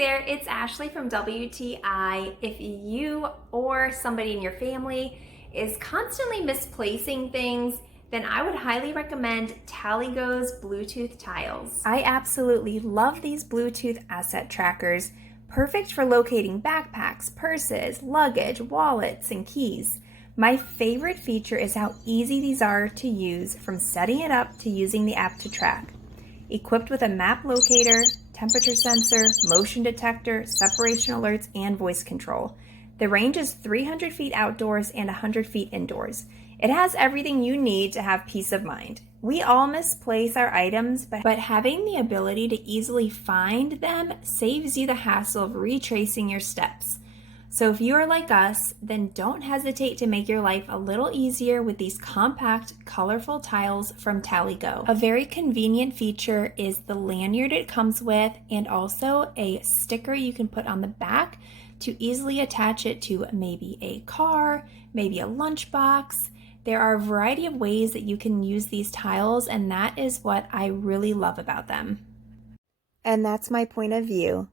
there, it's Ashley from WTI. If you or somebody in your family is constantly misplacing things, then I would highly recommend TallyGo's Bluetooth tiles. I absolutely love these Bluetooth asset trackers, perfect for locating backpacks, purses, luggage, wallets, and keys. My favorite feature is how easy these are to use, from setting it up to using the app to track. Equipped with a map locator, temperature sensor, motion detector, separation alerts, and voice control. The range is 300 feet outdoors and 100 feet indoors. It has everything you need to have peace of mind. We all misplace our items, but having the ability to easily find them saves you the hassle of retracing your steps. So if you are like us, then don't hesitate to make your life a little easier with these compact, colorful tiles from TallyGo. A very convenient feature is the lanyard it comes with, and also a sticker you can put on the back to easily attach it to maybe a car, maybe a lunchbox. There are a variety of ways that you can use these tiles, and that is what I really love about them. And that's my point of view.